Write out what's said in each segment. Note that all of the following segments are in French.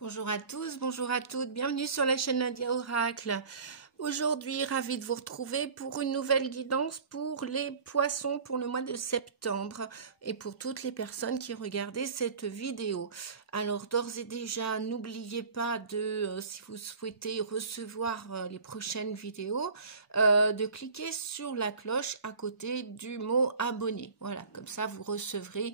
Bonjour à tous, bonjour à toutes, bienvenue sur la chaîne Nadia Oracle. Aujourd'hui, ravie de vous retrouver pour une nouvelle guidance pour les poissons pour le mois de septembre et pour toutes les personnes qui regardaient cette vidéo. Alors d'ores et déjà, n'oubliez pas de, si vous souhaitez recevoir les prochaines vidéos, de cliquer sur la cloche à côté du mot abonné. Voilà, comme ça vous recevrez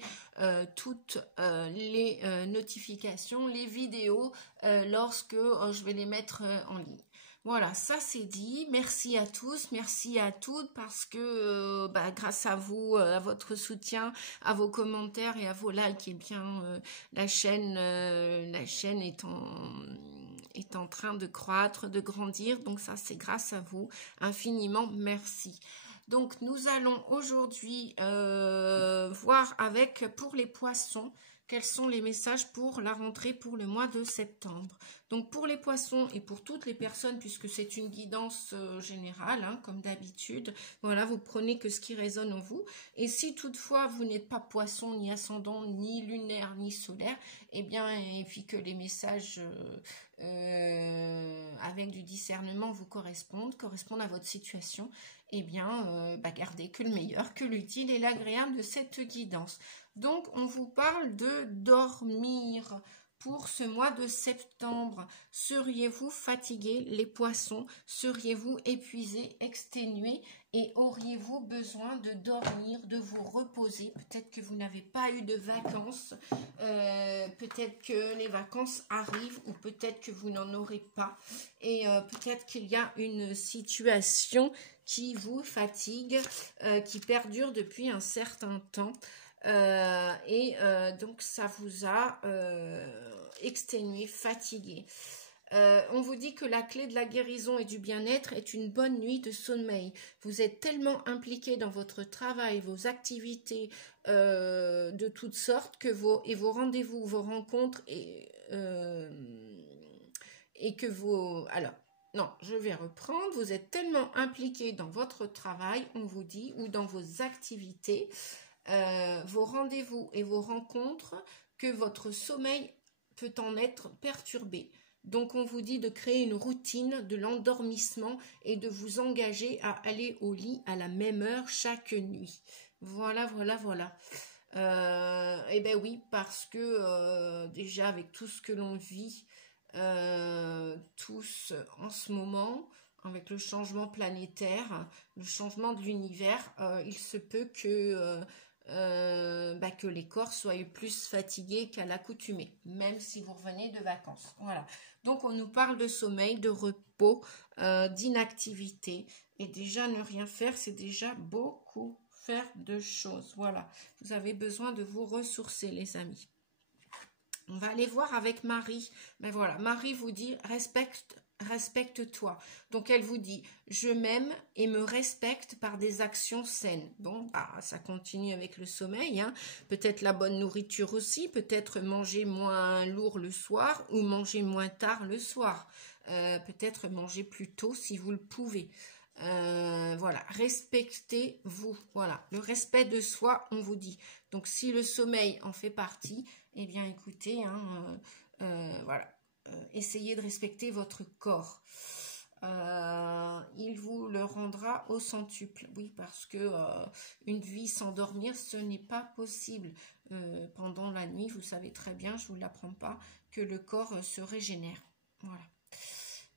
toutes les notifications, les vidéos lorsque je vais les mettre en ligne. Voilà, ça c'est dit. Merci à tous, merci à toutes parce que grâce à vous, à votre soutien, à vos commentaires et à vos likes, eh bien la chaîne est en train de croître, de grandir. Donc ça c'est grâce à vous. Infiniment merci. Donc nous allons aujourd'hui voir pour les poissons quels sont les messages pour la rentrée pour le mois de septembre. Donc pour les poissons et pour toutes les personnes, puisque c'est une guidance générale, hein, comme d'habitude, voilà, vous prenez que ce qui résonne en vous. Et si toutefois vous n'êtes pas poisson, ni ascendant, ni lunaire, ni solaire, eh bien, et puis que les messages avec du discernement vous correspondent à votre situation, eh bien, gardez que le meilleur, que l'utile et l'agréable de cette guidance. Donc, on vous parle de dormir pour ce mois de septembre. Seriez-vous fatigué, les poissons? Seriez-vous épuisé, exténué? Et auriez-vous besoin de dormir, de vous reposer? Peut-être que vous n'avez pas eu de vacances, peut-être que les vacances arrivent ou peut-être que vous n'en aurez pas. Et peut-être qu'il y a une situation qui vous fatigue, qui perdure depuis un certain temps. Donc ça vous a exténué, fatigué. On vous dit que la clé de la guérison et du bien-être est une bonne nuit de sommeil. Vous êtes tellement impliqué dans votre travail, vos activités de toutes sortes que vos rendez-vous, vos rencontres et que vos... Alors, non, je vais reprendre. Vous êtes tellement impliqué dans votre travail, on vous dit, ou dans vos activités, vos rendez-vous et vos rencontres, que votre sommeil peut en être perturbé. Donc on vous dit de créer une routine de l'endormissement et de vous engager à aller au lit à la même heure chaque nuit. Voilà. Eh bien oui, parce que déjà avec tout ce que l'on vit tous en ce moment, avec le changement planétaire, le changement de l'univers, il se peut que les corps soient plus fatigués qu'à l'accoutumée, même si vous revenez de vacances. Voilà. Donc on nous parle de sommeil, de repos, d'inactivité. Et déjà ne rien faire, c'est déjà beaucoup faire de choses. Voilà. Vous avez besoin de vous ressourcer, les amis. On va aller voir avec Marie. Mais voilà, Marie vous dit respecte-toi. Donc elle vous dit je m'aime et me respecte par des actions saines. Bon, ça continue avec le sommeil, hein. Peut-être la bonne nourriture aussi, peut-être manger moins lourd le soir ou manger moins tard le soir. Peut-être manger plus tôt si vous le pouvez. Voilà, respectez-vous. Voilà, le respect de soi, on vous dit. Donc si le sommeil en fait partie, eh bien écoutez, hein, voilà, essayez de respecter votre corps. Il vous le rendra au centuple. Oui, parce que une vie sans dormir, ce n'est pas possible. Pendant la nuit, vous savez très bien, je ne vous l'apprends pas, que le corps se régénère. Voilà.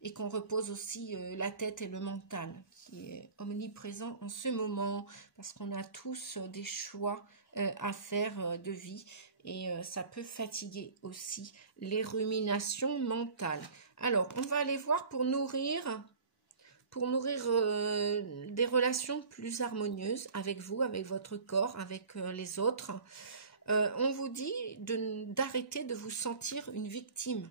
Et qu'on repose aussi la tête et le mental, qui est omniprésent en ce moment, parce qu'on a tous des choix à faire de vie, et ça peut fatiguer aussi les ruminations mentales. Alors, on va aller voir pour nourrir des relations plus harmonieuses avec vous, avec votre corps, avec les autres. On vous dit d'arrêter de vous sentir une victime.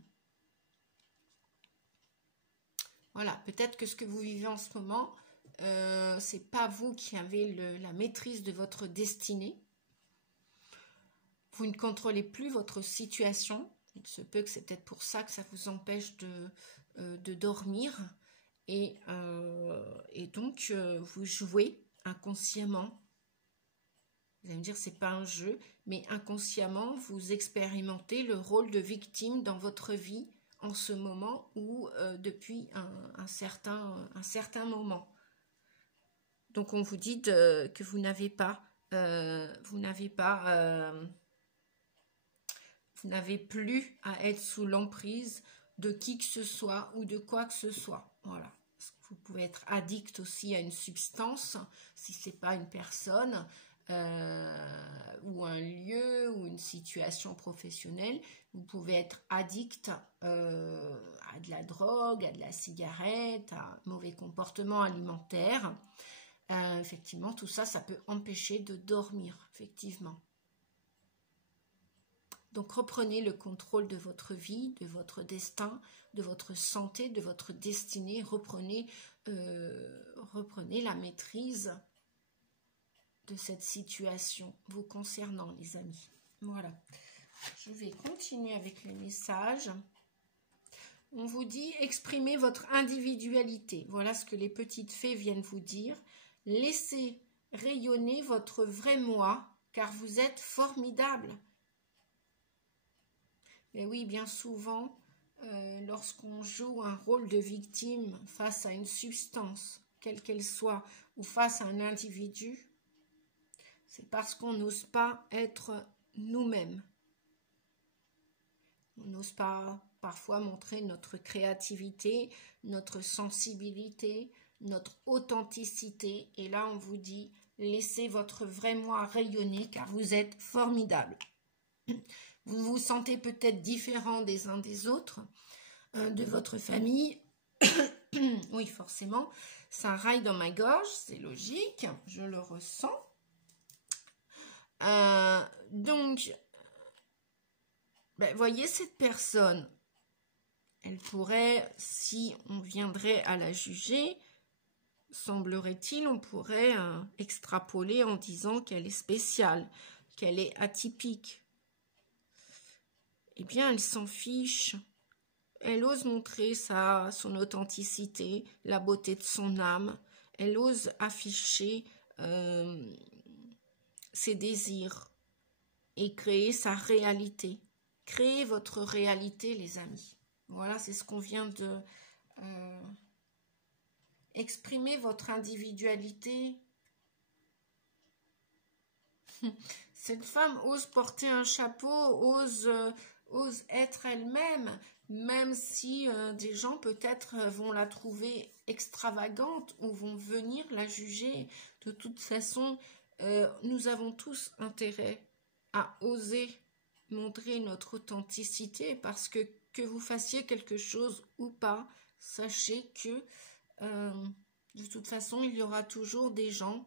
Voilà, peut-être que ce que vous vivez en ce moment, c'est pas vous qui avez la maîtrise de votre destinée. Vous ne contrôlez plus votre situation. Il se peut que c'est peut-être pour ça que ça vous empêche de dormir. Et donc, vous jouez inconsciemment. Vous allez me dire, c'est pas un jeu, mais inconsciemment, vous expérimentez le rôle de victime dans votre vie en ce moment ou depuis un certain moment. Donc, on vous dit que vous n'avez plus à être sous l'emprise de qui que ce soit ou de quoi que ce soit. Voilà. Vous pouvez être addict aussi à une substance, si ce n'est pas une personne, ou un lieu, ou une situation professionnelle. Vous pouvez être addict à de la drogue, à de la cigarette, à un mauvais comportement alimentaire. Effectivement, tout ça, ça peut empêcher de dormir, effectivement. Donc, reprenez le contrôle de votre vie, de votre destin, de votre santé, de votre destinée. Reprenez la maîtrise de cette situation vous concernant, les amis. Voilà. Je vais continuer avec les messages. On vous dit, exprimez votre individualité. Voilà ce que les petites fées viennent vous dire. Laissez rayonner votre vrai moi, car vous êtes formidable. Mais oui, bien souvent, lorsqu'on joue un rôle de victime face à une substance, quelle qu'elle soit, ou face à un individu, c'est parce qu'on n'ose pas être nous-mêmes. On n'ose pas parfois montrer notre créativité, notre sensibilité, notre authenticité. Et là, on vous dit, laissez votre vrai moi rayonner car vous êtes formidable. Vous vous sentez peut-être différent des uns des autres, de votre famille. Oui, forcément, ça raille dans ma gorge, c'est logique, je le ressens. Donc, voyez cette personne, elle pourrait, si on viendrait à la juger, semblerait-il, on pourrait extrapoler en disant qu'elle est spéciale, qu'elle est atypique. Eh bien, elle s'en fiche. Elle ose montrer son authenticité, la beauté de son âme. Elle ose afficher ses désirs et créer sa réalité. Créez votre réalité, les amis. Voilà, c'est ce qu'on vient de exprimer, votre individualité. Cette femme ose porter un chapeau, ose être elle-même, même si des gens peut-être vont la trouver extravagante ou vont venir la juger. De toute façon, nous avons tous intérêt à oser montrer notre authenticité parce que vous fassiez quelque chose ou pas, sachez que de toute façon, il y aura toujours des gens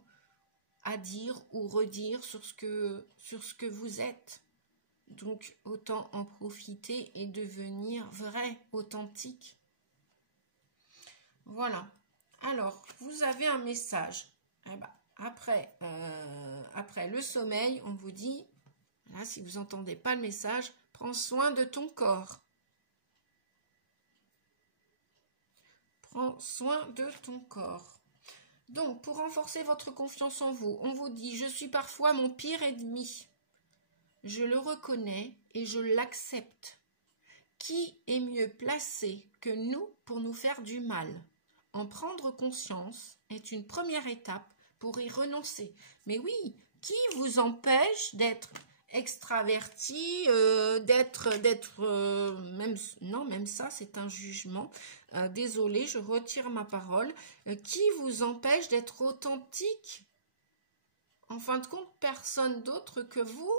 à dire ou redire sur ce que vous êtes. Donc, autant en profiter et devenir vrai, authentique. Voilà. Alors, vous avez un message. Eh ben, après le sommeil, on vous dit, là, si vous n'entendez pas le message, prends soin de ton corps. Prends soin de ton corps. Donc, pour renforcer votre confiance en vous, on vous dit, je suis parfois mon pire ennemi. Je le reconnais et je l'accepte. Qui est mieux placé que nous pour nous faire du mal? En prendre conscience est une première étape pour y renoncer. Mais oui, qui vous empêche d'être extraverti, même ça c'est un jugement. Désolée, je retire ma parole. Qui vous empêche d'être authentique? En fin de compte, personne d'autre que vous.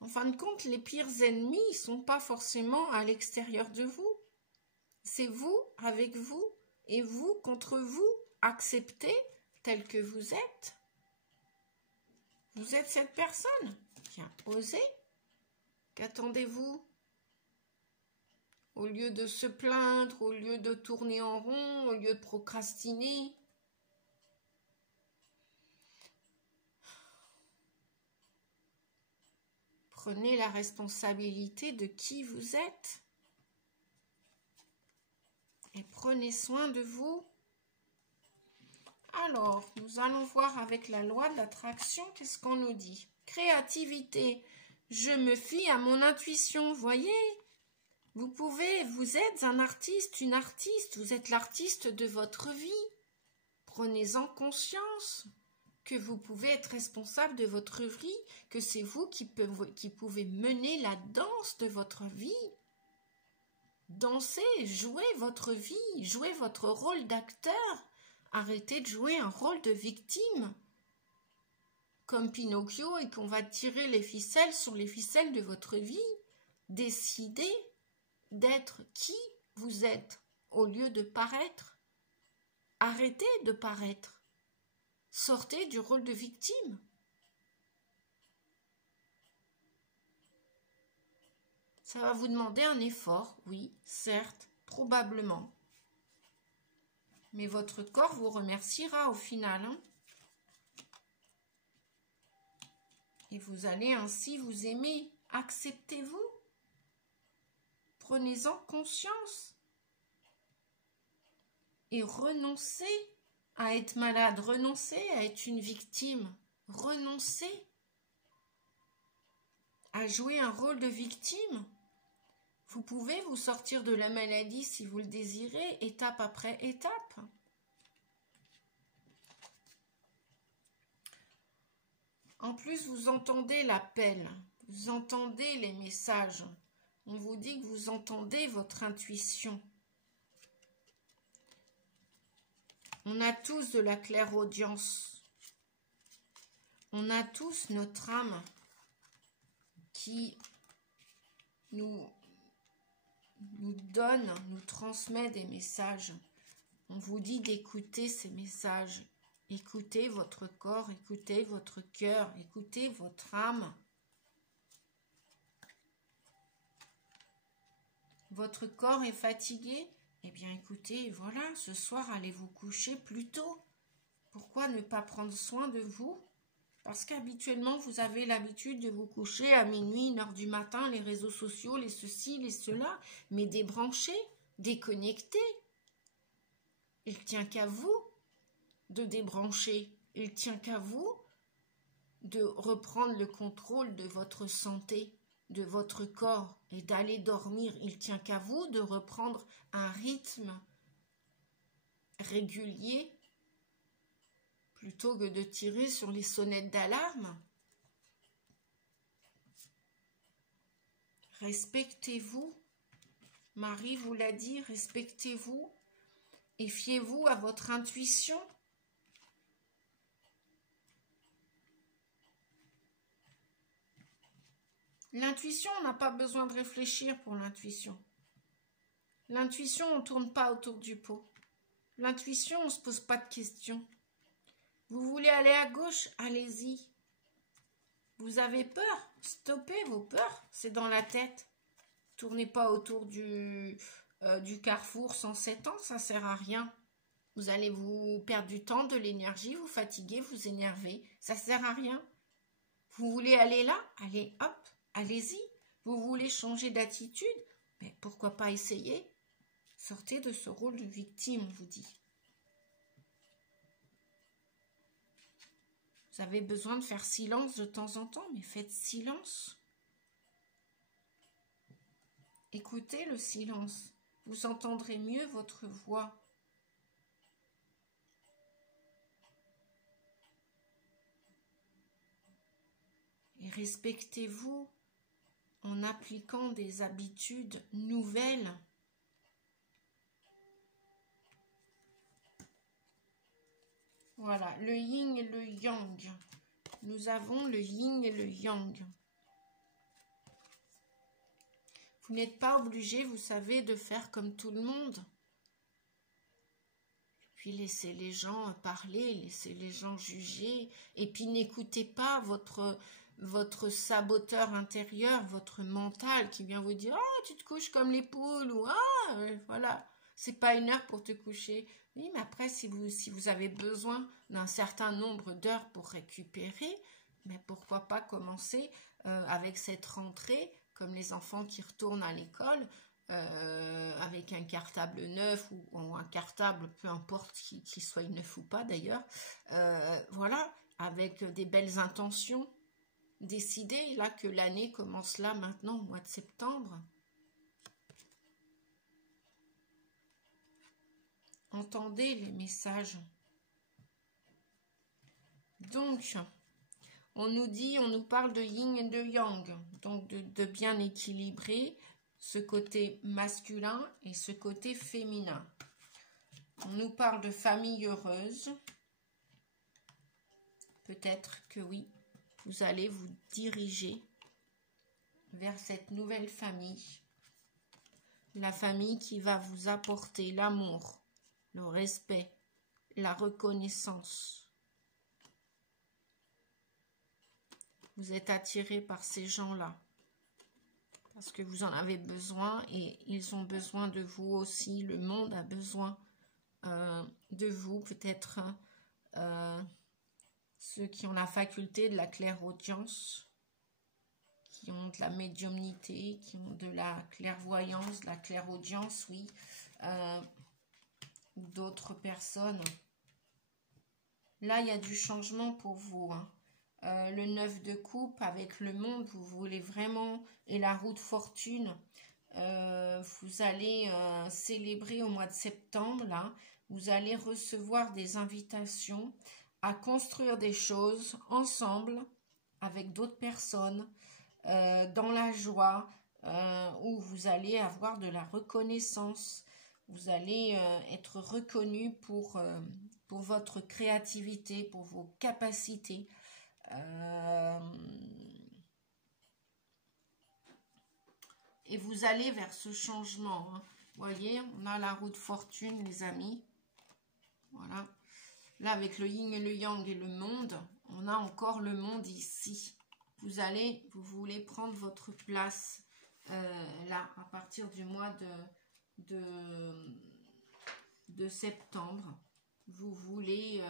En fin de compte, les pires ennemis ne sont pas forcément à l'extérieur de vous. C'est vous avec vous et vous contre vous. Acceptez tel que vous êtes. Vous êtes cette personne. Bien, osez. Qu'attendez-vous? Au lieu de se plaindre, au lieu de tourner en rond, au lieu de procrastiner. Prenez la responsabilité de qui vous êtes. Prenez soin de vous. Alors, nous allons voir avec la loi de l'attraction, qu'est-ce qu'on nous dit? Créativité. Je me fie à mon intuition, voyez? Vous êtes un artiste, une artiste, vous êtes l'artiste de votre vie. Prenez-en conscience que vous pouvez être responsable de votre vie, que c'est vous qui pouvez mener la danse de votre vie. Dansez, jouez votre vie, jouez votre rôle d'acteur. Arrêtez de jouer un rôle de victime, comme Pinocchio, et qu'on va tirer les ficelles sur les ficelles de votre vie. Décidez d'être qui vous êtes au lieu de paraître. Arrêtez de paraître. Sortez du rôle de victime. Ça va vous demander un effort, oui, certes, probablement. Mais votre corps vous remerciera au final. Hein. Et vous allez ainsi vous aimer. Acceptez-vous. Prenez-en conscience. Et renoncez à être malade. Renoncez à être une victime. Renoncez à jouer un rôle de victime. Vous pouvez vous sortir de la maladie si vous le désirez, étape après étape. En plus, vous entendez l'appel, vous entendez les messages. On vous dit que vous entendez votre intuition. On a tous de la clairaudience. On a tous notre âme qui nous donne, nous transmet des messages. On vous dit d'écouter ces messages. Écoutez votre corps, écoutez votre cœur, écoutez votre âme. Votre corps est fatigué? Eh bien écoutez, voilà, ce soir, allez vous coucher plus tôt. Pourquoi ne pas prendre soin de vous? Parce qu'habituellement, vous avez l'habitude de vous coucher à minuit, 1h du matin, les réseaux sociaux, les ceci, les cela, mais débranchez, déconnectez. Il tient qu'à vous de débrancher. Il tient qu'à vous de reprendre le contrôle de votre santé, de votre corps et d'aller dormir. Il tient qu'à vous de reprendre un rythme régulier plutôt que de tirer sur les sonnettes d'alarme. Respectez-vous. Marie vous l'a dit, respectez-vous et fiez-vous à votre intuition. L'intuition, on n'a pas besoin de réfléchir pour l'intuition. L'intuition, on ne tourne pas autour du pot. L'intuition, on ne se pose pas de questions. Vous voulez aller à gauche? Allez-y. Vous avez peur? Stoppez vos peurs, c'est dans la tête. Tournez pas autour du carrefour 107 ans, ça sert à rien. Vous allez vous perdre du temps, de l'énergie, vous fatiguer, vous énerver. Ça sert à rien. Vous voulez aller là? Allez, hop, allez-y. Vous voulez changer d'attitude? Mais pourquoi pas essayer? Sortez de ce rôle de victime, on vous dit. Vous avez besoin de faire silence de temps en temps, mais faites silence. Écoutez le silence. Vous entendrez mieux votre voix. Et respectez-vous en appliquant des habitudes nouvelles. Voilà, le yin et le yang. Nous avons le yin et le yang. Vous n'êtes pas obligé, vous savez, de faire comme tout le monde. Puis laissez les gens parler, laissez les gens juger. Et puis n'écoutez pas votre saboteur intérieur, votre mental qui vient vous dire « Oh, tu te couches comme les poules » ou « Ah, voilà, c'est pas une heure pour te coucher. » Oui, mais après, si vous avez besoin d'un certain nombre d'heures pour récupérer, mais pourquoi pas commencer avec cette rentrée, comme les enfants qui retournent à l'école, avec un cartable neuf ou un cartable, peu importe qu'il soit neuf ou pas d'ailleurs. Voilà, avec des belles intentions. Décidez là que l'année commence là maintenant au mois de septembre. Entendez les messages. Donc, on nous parle de yin et de yang, donc de bien équilibrer ce côté masculin et ce côté féminin. On nous parle de famille heureuse. Peut-être que oui, vous allez vous diriger vers cette nouvelle famille. La famille qui va vous apporter l'amour, le respect, la reconnaissance. Vous êtes attiré par ces gens-là parce que vous en avez besoin et ils ont besoin de vous aussi. Le monde a besoin de vous, peut-être ceux qui ont la faculté de la clairaudience, qui ont de la médiumnité, qui ont de la clairvoyance, de la clairaudience, oui, ou d'autres personnes. Là, il y a du changement pour vous, hein. Le 9 de coupe avec le monde, vous voulez vraiment, et la roue de fortune, vous allez célébrer au mois de septembre, là, vous allez recevoir des invitations à construire des choses ensemble avec d'autres personnes, dans la joie, où vous allez avoir de la reconnaissance, vous allez être reconnu pour votre créativité, pour vos capacités. Et vous allez vers ce changement, hein. Vous voyez, on a la roue de fortune, les amis. Voilà. Là, avec le yin et le yang et le monde, on a encore le monde ici. Vous voulez prendre votre place là, à partir du mois de septembre. Vous voulez...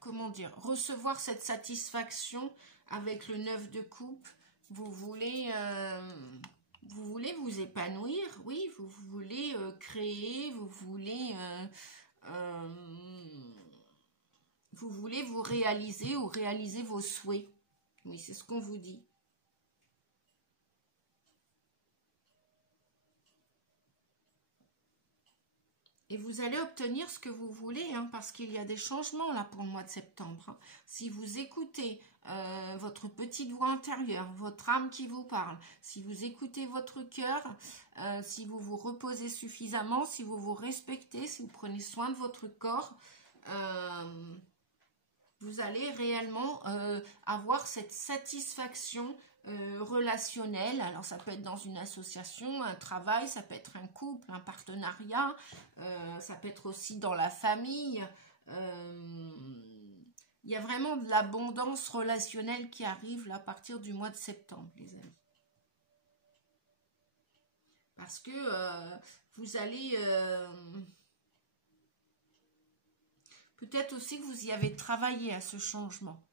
comment dire, recevoir cette satisfaction avec le 9 de coupe. Vous voulez vous épanouir, oui, vous voulez créer, vous voulez vous réaliser ou réaliser vos souhaits. Oui, c'est ce qu'on vous dit. Et vous allez obtenir ce que vous voulez, hein, parce qu'il y a des changements là pour le mois de septembre, hein. Si vous écoutez votre petite voix intérieure, votre âme qui vous parle, si vous écoutez votre cœur, si vous vous reposez suffisamment, si vous vous respectez, si vous prenez soin de votre corps, vous allez réellement avoir cette satisfaction relationnel. Alors ça peut être dans une association, un travail, ça peut être un couple, un partenariat, ça peut être aussi dans la famille. Il y a vraiment de l'abondance relationnelle qui arrive là, à partir du mois de septembre, les amis. Parce que vous allez... peut-être aussi que vous y avez travaillé à ce changement.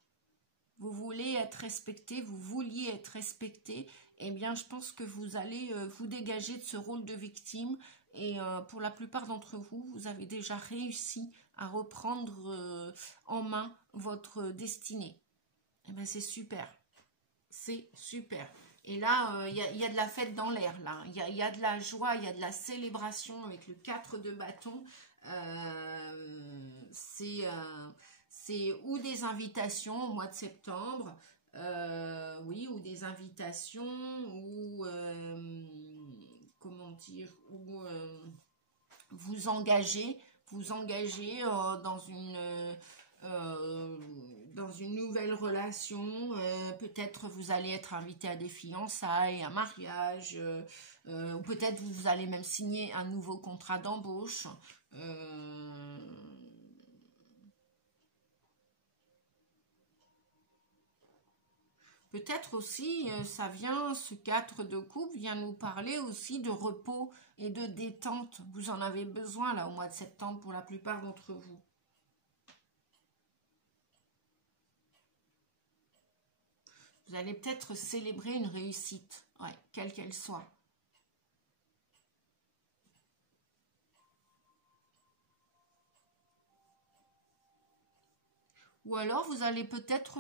Vous voulez être respecté, vous vouliez être respecté, eh bien je pense que vous allez vous dégager de ce rôle de victime et pour la plupart d'entre vous, vous avez déjà réussi à reprendre en main votre destinée. Eh bien c'est super, c'est super. Et là, il y a de la fête dans l'air, là. Il y a de la joie, il y a de la célébration avec le 4 de bâton. C'est ou des invitations au mois de septembre, oui, ou des invitations, ou comment dire, ou vous engagez dans une nouvelle relation. Peut-être vous allez être invité à des fiançailles, un mariage, ou peut-être vous allez même signer un nouveau contrat d'embauche. Peut-être aussi, ce 4 de coupe vient nous parler aussi de repos et de détente. Vous en avez besoin là au mois de septembre pour la plupart d'entre vous. Vous allez peut-être célébrer une réussite, ouais, quelle qu'elle soit. Ou alors, vous allez peut-être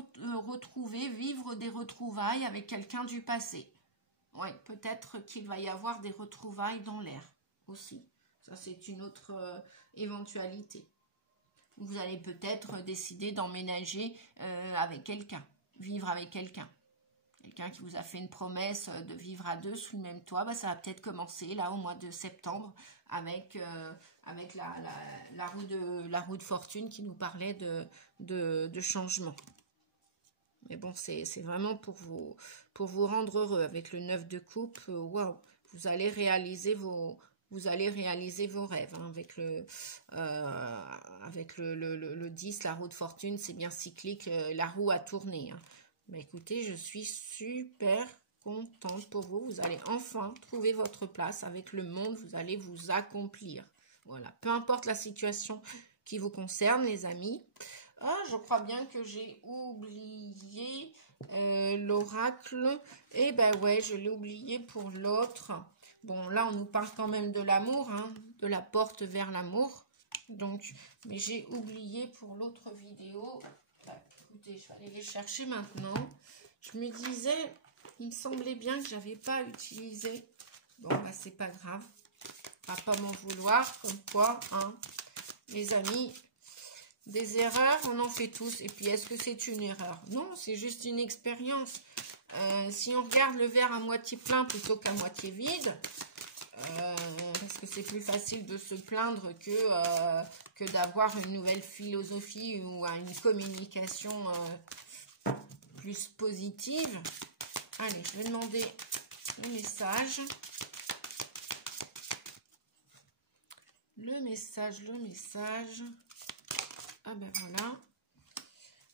vivre des retrouvailles avec quelqu'un du passé. Oui, peut-être qu'il va y avoir des retrouvailles dans l'air aussi. Ça, c'est une autre éventualité. Vous allez peut-être décider d'emménager avec quelqu'un, vivre avec quelqu'un. Quelqu'un qui vous a fait une promesse de vivre à deux sous le même toit, bah, ça va peut-être commencer là au mois de septembre avec la roue de fortune qui nous parlait de changement. Mais bon, c'est vraiment pour vous rendre heureux. Avec le 9 de coupe, waouh, vous allez réaliser vos rêves. Hein, avec le 10, la roue de fortune, c'est bien cyclique, la roue a tourné. Hein. Mais écoutez, je suis super contente pour vous. Vous allez enfin trouver votre place avec le monde. Vous allez vous accomplir. Voilà, peu importe la situation qui vous concerne, les amis. Ah, je crois bien que j'ai oublié l'oracle. Eh ben ouais, je l'ai oublié pour l'autre. Bon, là, on nous parle quand même de l'amour, hein, de la porte vers l'amour. Donc, mais j'ai oublié pour l'autre vidéo. Bah, écoutez, je vais aller les chercher maintenant. Je me disais, il me semblait bien que j'avais pas utilisé. Bon, bah, c'est pas grave. On va pas m'en vouloir, comme quoi, hein, les amis. Des erreurs, on en fait tous. Et puis, est-ce que c'est une erreur? Non, c'est juste une expérience. Si on regarde le verre à moitié plein plutôt qu'à moitié vide, parce que c'est plus facile de se plaindre que d'avoir une nouvelle philosophie ou une communication plus positive. Allez, je vais demander le message. Le message. Ah ben voilà.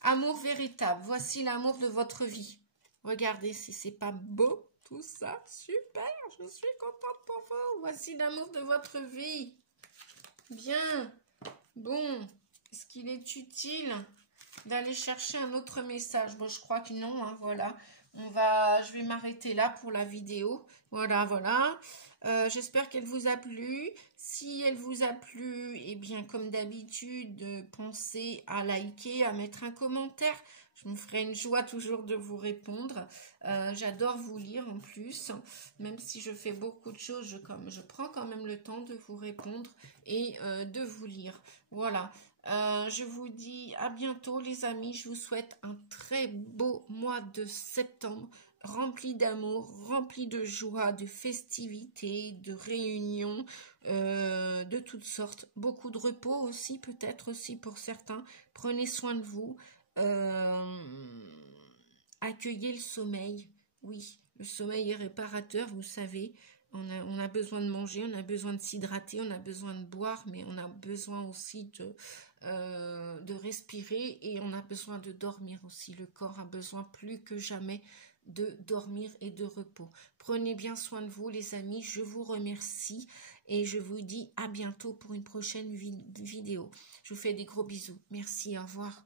Amour véritable. Voici l'amour de votre vie. Regardez si c'est pas beau tout ça. Super, je suis contente pour vous. Voici l'amour de votre vie. Bien. Bon, est-ce qu'il est utile d'aller chercher un autre message? Bon, je crois que non, hein, voilà. Je vais m'arrêter là pour la vidéo. Voilà. J'espère qu'elle vous a plu. Si elle vous a plu, eh bien, comme d'habitude, pensez à liker, à mettre un commentaire. Je me ferai une joie toujours de vous répondre. J'adore vous lire en plus. Même si je fais beaucoup de choses, je prends quand même le temps de vous répondre et de vous lire. Voilà. Je vous dis à bientôt les amis. Je vous souhaite un très beau mois de septembre. Rempli d'amour, rempli de joie, de festivités, de réunions, de toutes sortes. Beaucoup de repos aussi, peut-être aussi pour certains. Prenez soin de vous. Accueillez le sommeil. Oui, le sommeil est réparateur, vous savez. On a besoin de manger, on a besoin de s'hydrater, on a besoin de boire, mais on a besoin aussi de respirer et on a besoin de dormir aussi. Le corps a besoin plus que jamais de dormir et de repos. Prenez bien soin de vous les amis, je vous remercie et je vous dis à bientôt pour une prochaine vidéo. Je vous fais des gros bisous. Merci, au revoir.